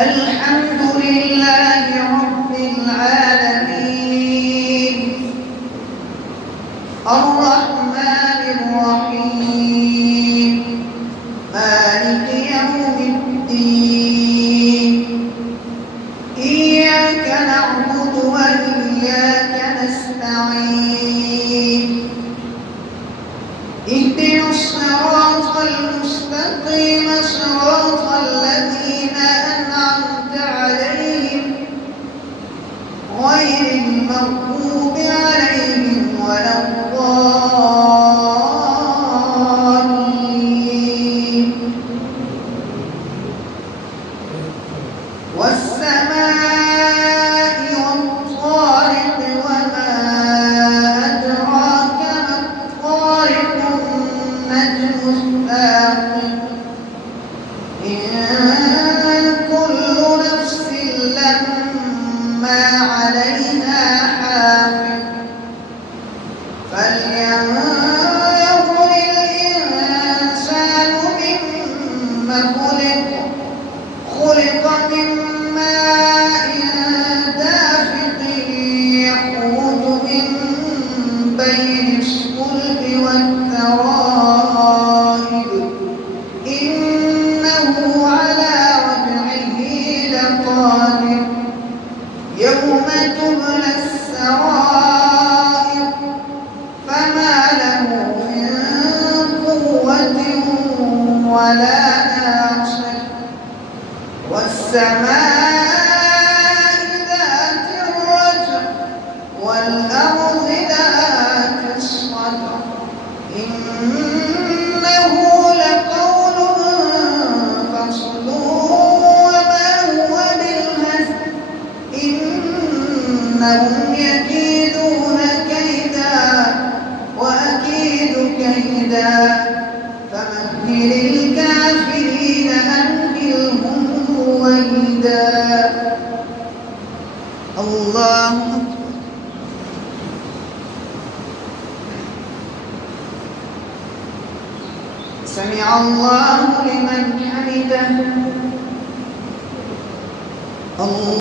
الحمد لله رب العالمين الرحمن الرحيم مالك يوم الدين إياك نعبد وإياك نستعين اهدنا الصراط المستقيم صراط الذين أنعمت عليهم غير المغضوب عليهم ولا الضالين والسماء والطارق وما أدراك ما الطارق النجم الثاقب إن كل نفس لما عليها حافظ فلينظر الإنسان مما خلق من ماء دافق يخرج من بين الصلب والترائب إنه على رجعه لقادر يوم تبلى السرائر فما له من قوة ولا ناصر والسماء ذات الرجع والأرض ذات الصدع إنه لقول فصل وما هو بالهزل إنهم يكيدون كيدا وأكيد كيدا فمهل الكافرين أمهلهم رويدا الله أكبر. سمع الله لمن حمده. الله